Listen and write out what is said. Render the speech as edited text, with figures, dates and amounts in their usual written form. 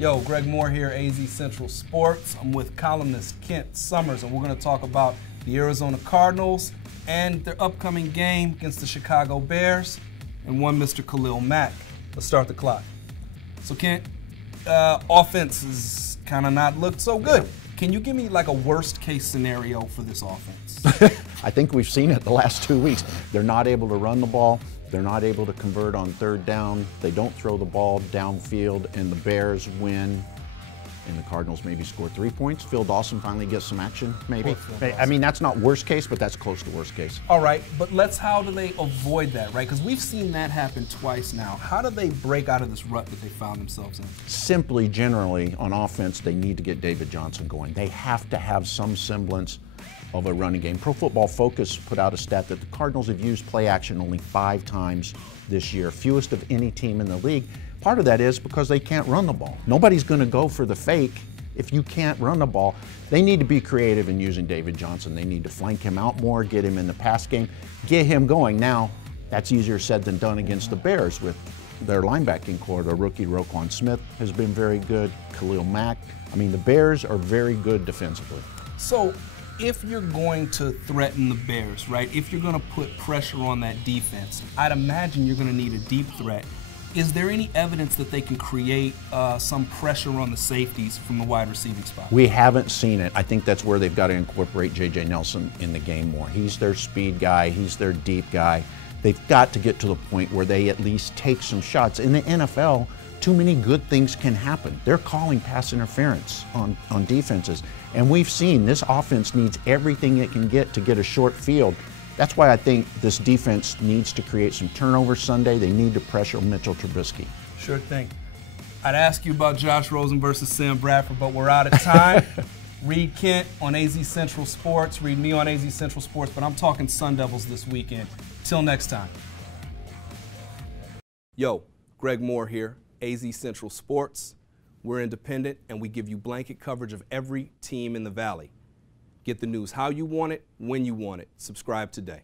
Yo, Greg Moore here, AZ Central Sports. I'm with columnist Kent Summers, and we're going to talk about the Arizona Cardinals and their upcoming game against the Chicago Bears and one Mr. Khalil Mack. Let's start the clock. So, Kent, offense has kind of not looked so good. Can you give me like a worst-case scenario for this offense? I think we've seen it the last 2 weeks. They're not able to run the ball. They're not able to convert on third down. They don't throw the ball downfield, and the Bears win. And the Cardinals maybe score 3 points. Phil Dawson finally gets some action, maybe. I mean, that's not worst case, but that's close to worst case. All right, but how do they avoid that, right? Because we've seen that happen twice now. How do they break out of this rut that they found themselves in? Simply, generally, on offense, they need to get David Johnson going. They have to have some semblance of a running game. Pro Football Focus put out a stat that the Cardinals have used play action only 5 times this year, fewest of any team in the league. Part of that is because they can't run the ball. Nobody's going to go for the fake if you can't run the ball. They need to be creative in using David Johnson. They need to flank him out more, get him in the pass game, get him going. Now, that's easier said than done against the Bears with their linebacking core. The rookie Roquan Smith has been very good, Khalil Mack. I mean, the Bears are very good defensively. So, if you're going to threaten the Bears, right, if you're going to put pressure on that defense, I'd imagine you're going to need a deep threat. Is there any evidence that they can create some pressure on the safeties from the wide receiving spot? We haven't seen it. I think that's where they've got to incorporate J.J. Nelson in the game more. He's their speed guy. He's their deep guy. They've got to get to the point where they at least take some shots. In the NFL, too many good things can happen. They're calling pass interference on defenses. And we've seen this offense needs everything it can get to get a short field. That's why I think this defense needs to create some turnovers Sunday. They need to pressure Mitchell Trubisky. Sure thing. I'd ask you about Josh Rosen versus Sam Bradford, but we're out of time. Read Kent on AZ Central Sports. Read me on AZ Central Sports, but I'm talking Sun Devils this weekend. Till next time. Yo, Greg Moore here, AZ Central Sports. We're independent, and we give you blanket coverage of every team in the Valley. Get the news how you want it, when you want it. Subscribe today.